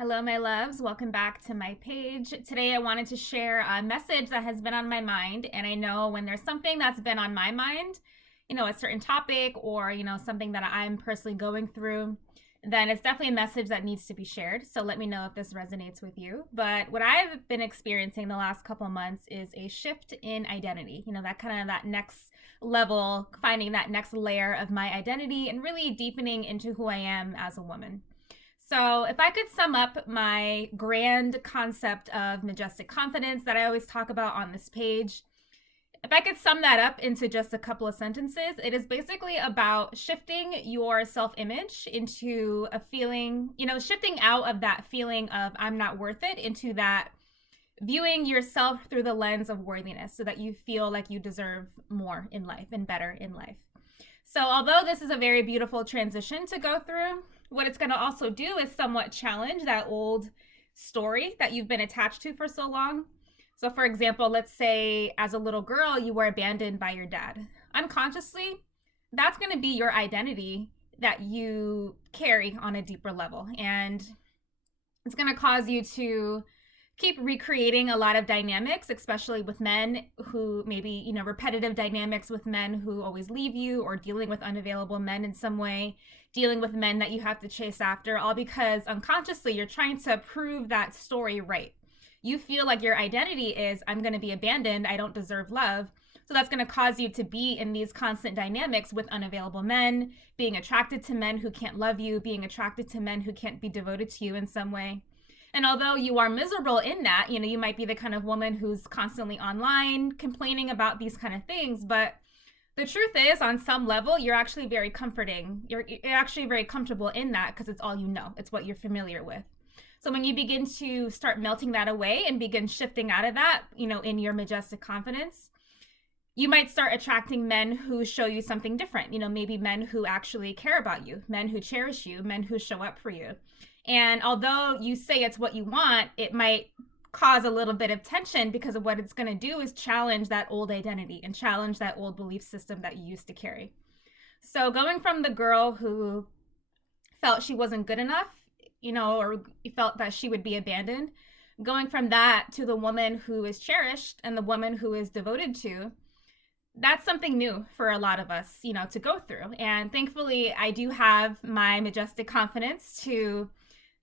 Hello, my loves. Welcome back to my page. Today, I wanted to share a message that has been on my mind. And I know when there's something that's been on my mind, a certain topic or, something that I'm personally going through, then it's definitely a message that needs to be shared. So let me know if this resonates with you. But what I've been experiencing the last couple of months is a shift in identity, that next level, finding that next layer of my identity and really deepening into who I am as a woman. So, if I could sum up my grand concept of majestic confidence that I always talk about on this page, if I could sum that up into just a couple of sentences, it is basically about shifting your self image into a feeling, shifting out of that feeling of I'm not worth it into that viewing yourself through the lens of worthiness so that you feel like you deserve more in life and better in life. So, although this is a very beautiful transition to go through, what it's going to also do is somewhat challenge that old story that you've been attached to for so long. So, for example, let's say as a little girl, you were abandoned by your dad. Unconsciously, that's going to be your identity that you carry on a deeper level. And it's going to cause you to keep recreating a lot of dynamics, especially with men who maybe, repetitive dynamics with men who always leave you, or dealing with unavailable men in some way, dealing with men that you have to chase after, all because unconsciously you're trying to prove that story right. You feel like your identity is, I'm going to be abandoned, I don't deserve love. So that's going to cause you to be in these constant dynamics with unavailable men, being attracted to men who can't love you, being attracted to men who can't be devoted to you in some way. And although you are miserable in that, you might be the kind of woman who's constantly online complaining about these kind of things. But the truth is, on some level, you're actually very comforting. You're actually very comfortable in that because it's all you know. It's what you're familiar with. So when you begin to start melting that away and begin shifting out of that, in your majestic confidence, you might start attracting men who show you something different. Maybe men who actually care about you, men who cherish you, men who show up for you. And although you say it's what you want, it might cause a little bit of tension because of what it's going to do is challenge that old identity and challenge that old belief system that you used to carry. So going from the girl who felt she wasn't good enough, or felt that she would be abandoned, going from that to the woman who is cherished and the woman who is devoted to, that's something new for a lot of us, to go through. And thankfully, I do have my majestic confidence to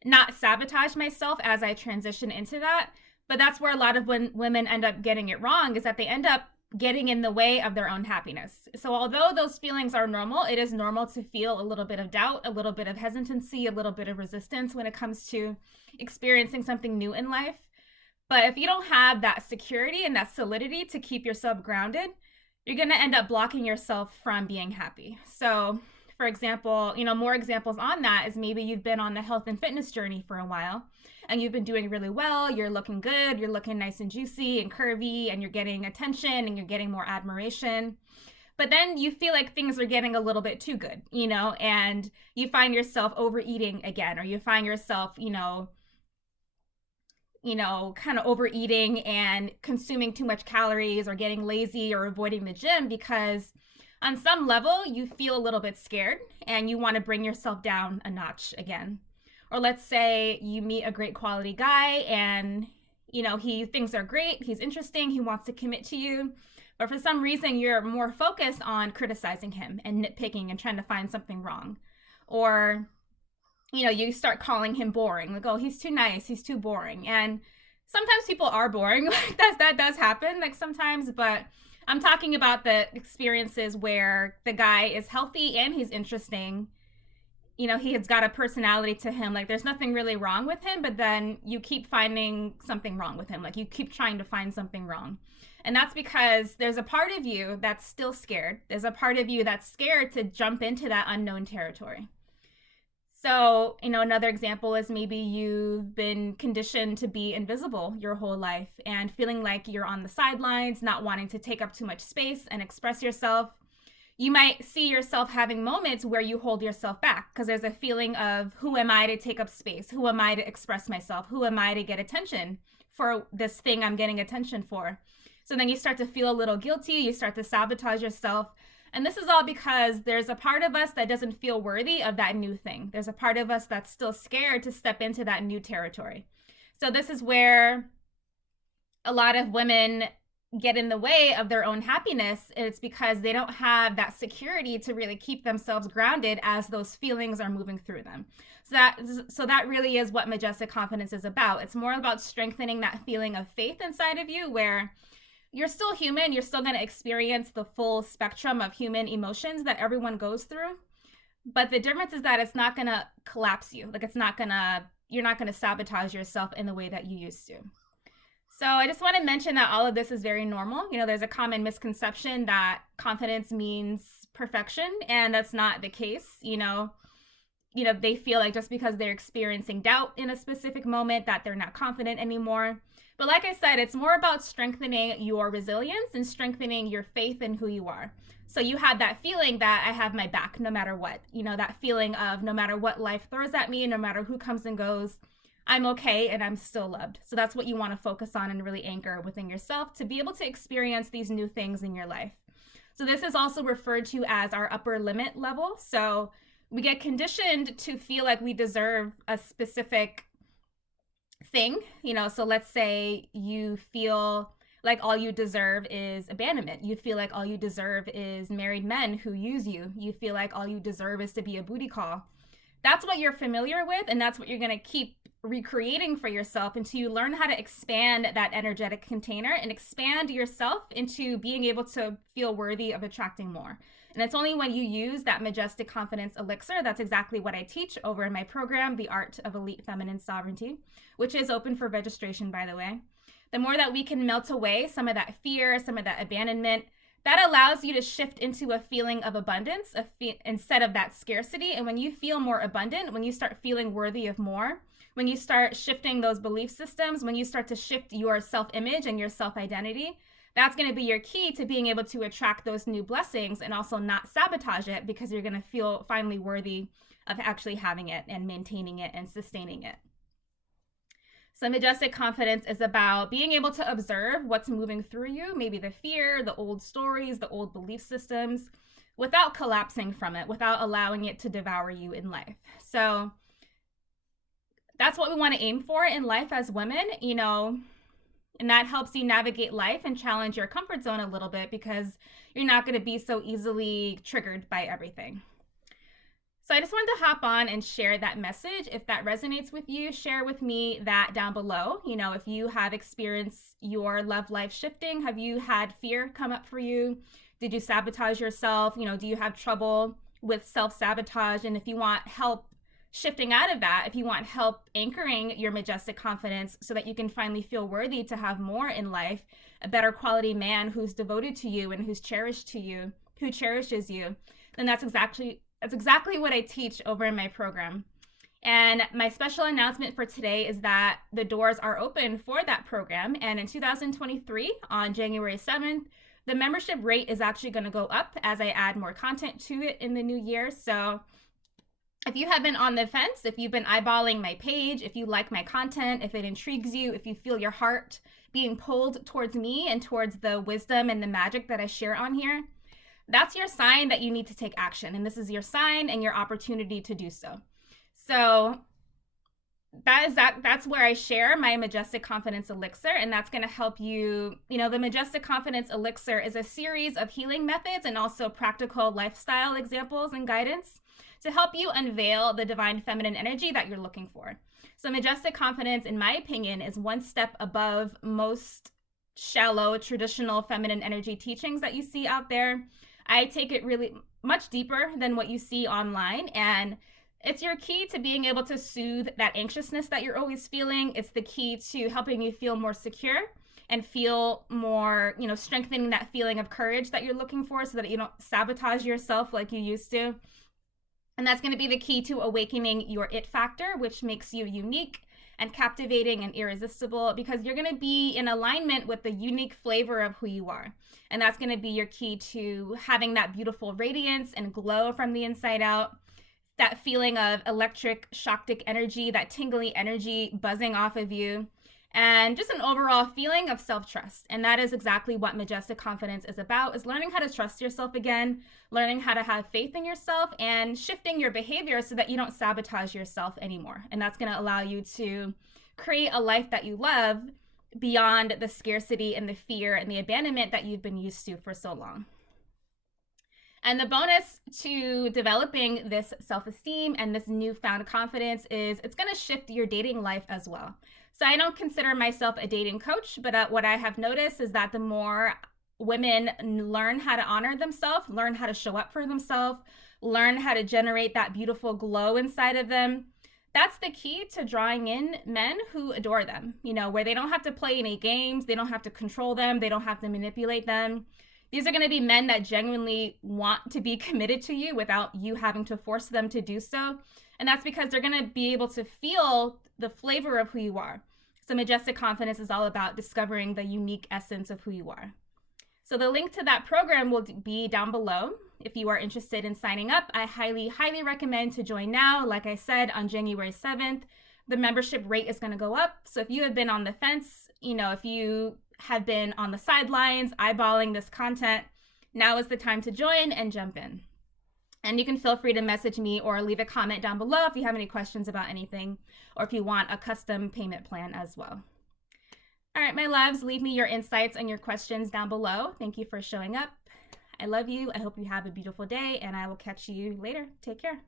not sabotage myself as I transition into that. But that's where a lot of women end up getting it wrong, is that they end up getting in the way of their own happiness. So although those feelings are normal, it is normal to feel a little bit of doubt, a little bit of hesitancy, a little bit of resistance when it comes to experiencing something new in life. But if you don't have that security and that solidity to keep yourself grounded, you're going to end up blocking yourself from being happy. So for example, more examples on that is maybe you've been on the health and fitness journey for a while and you've been doing really well. You're looking good. You're looking nice and juicy and curvy, and you're getting attention and you're getting more admiration. But then you feel like things are getting a little bit too good, and you find yourself overeating again, or you find yourself, kind of overeating and consuming too much calories, or getting lazy, or avoiding the gym because on some level you feel a little bit scared and you want to bring yourself down a notch again. Or let's say you meet a great quality guy and he things are great, he's interesting, he wants to commit to you, but for some reason you're more focused on criticizing him and nitpicking and trying to find something wrong. Or you start calling him boring, like, oh, he's too nice, he's too boring. And sometimes people are boring, like that does happen, like sometimes, but I'm talking about the experiences where the guy is healthy and he's interesting. He has got a personality to him, like there's nothing really wrong with him, but then you keep finding something wrong with him, like you keep trying to find something wrong. And that's because there's a part of you that's still scared. There's a part of you that's scared to jump into that unknown territory. So, another example is maybe you've been conditioned to be invisible your whole life and feeling like you're on the sidelines, not wanting to take up too much space and express yourself. You might see yourself having moments where you hold yourself back because there's a feeling of, who am I to take up space? Who am I to express myself? Who am I to get attention for this thing I'm getting attention for? So then you start to feel a little guilty. You start to sabotage yourself. And this is all because there's a part of us that doesn't feel worthy of that new thing. There's a part of us that's still scared to step into that new territory. So this is where a lot of women get in the way of their own happiness. It's because they don't have that security to really keep themselves grounded as those feelings are moving through them. So that really is what Majestic Confidence is about. It's more about strengthening that feeling of faith inside of you, where you're still human, you're still going to experience the full spectrum of human emotions that everyone goes through. But the difference is that it's not going to collapse you. Like you're not going to sabotage yourself in the way that you used to. So I just want to mention that all of this is very normal. There's a common misconception that confidence means perfection, and that's not the case. They feel like just because they're experiencing doubt in a specific moment that they're not confident anymore. But like I said, it's more about strengthening your resilience and strengthening your faith in who you are. So you have that feeling that I have my back no matter what. That feeling of no matter what life throws at me, no matter who comes and goes, I'm okay and I'm still loved. So that's what you want to focus on and really anchor within yourself to be able to experience these new things in your life. So this is also referred to as our upper limit level. So we get conditioned to feel like we deserve a specific thing. So let's say you feel like all you deserve is abandonment. You feel like all you deserve is married men who use you. You feel like all you deserve is to be a booty call. That's what you're familiar with, and that's what you're going to keep recreating for yourself until you learn how to expand that energetic container and expand yourself into being able to feel worthy of attracting more. And it's only when you use that Majestic Confidence elixir, that's exactly what I teach over in my program, The Art of Elite Feminine Sovereignty, which is open for registration, by the way. The more that we can melt away some of that fear, some of that abandonment, that allows you to shift into a feeling of abundance instead of that scarcity. And when you feel more abundant, when you start feeling worthy of more, when you start shifting those belief systems, when you start to shift your self-image and your self-identity, that's going to be your key to being able to attract those new blessings and also not sabotage it, because you're going to feel finally worthy of actually having it and maintaining it and sustaining it. So Majestic Confidence is about being able to observe what's moving through you, maybe the fear, the old stories, the old belief systems, without collapsing from it, without allowing it to devour you in life. So that's what we want to aim for in life as women, and that helps you navigate life and challenge your comfort zone a little bit, because you're not going to be so easily triggered by everything. So I just wanted to hop on and share that message. If that resonates with you, share with me that down below. If you have experienced your love life shifting, have you had fear come up for you? Did you sabotage yourself? Do you have trouble with self-sabotage? And if you want help shifting out of that, if you want help anchoring your Majestic Confidence so that you can finally feel worthy to have more in life, a better quality man who's devoted to you and who's cherished to you, who cherishes you, then that's exactly what I teach over in my program. And my special announcement for today is that the doors are open for that program. And in 2023, on January 7th, the membership rate is actually going to go up as I add more content to it in the new year. So if you have been on the fence, if you've been eyeballing my page, if you like my content, if it intrigues you, if you feel your heart being pulled towards me and towards the wisdom and the magic that I share on here, that's your sign that you need to take action. And this is your sign and your opportunity to do so. So that's where I share my Majestic Confidence elixir, and that's going to help you. The Majestic Confidence elixir is a series of healing methods and also practical lifestyle examples and guidance to help you unveil the divine feminine energy that you're looking for. So Majestic Confidence, in my opinion, is one step above most shallow traditional feminine energy teachings that you see out there. I take it really much deeper than what you see online, and it's your key to being able to soothe that anxiousness that you're always feeling. It's the key to helping you feel more secure and feel more, strengthening that feeling of courage that you're looking for so that you don't sabotage yourself like you used to. And that's going to be the key to awakening your it factor, which makes you unique and captivating and irresistible, because you're going to be in alignment with the unique flavor of who you are. And that's going to be your key to having that beautiful radiance and glow from the inside out, that feeling of electric, shaktic energy, that tingly energy buzzing off of you. and just an overall feeling of self-trust. And that is exactly what Majestic Confidence is about, is learning how to trust yourself again, learning how to have faith in yourself, and shifting your behavior so that you don't sabotage yourself anymore. And that's going to allow you to create a life that you love beyond the scarcity and the fear and the abandonment that you've been used to for so long. And the bonus to developing this self-esteem and this newfound confidence is it's going to shift your dating life as well. So I don't consider myself a dating coach, but what I have noticed is that the more women learn how to honor themselves, learn how to show up for themselves, learn how to generate that beautiful glow inside of them, that's the key to drawing in men who adore them, where they don't have to play any games, they don't have to control them, they don't have to manipulate them. These are going to be men that genuinely want to be committed to you without you having to force them to do so. And that's because they're going to be able to feel the flavor of who you are. So Majestic Confidence is all about discovering the unique essence of who you are. So the link to that program will be down below. If you are interested in signing up, I highly, highly recommend to join now. Like I said, on January 7th, the membership rate is going to go up. So if you have been on the fence, if you have been on the sidelines eyeballing this content, now is the time to join and jump in. And you can feel free to message me or leave a comment down below if you have any questions about anything, or if you want a custom payment plan as well. All right, my loves, leave me your insights and your questions down below. Thank you for showing up. I love you. I hope you have a beautiful day, and I will catch you later. Take care.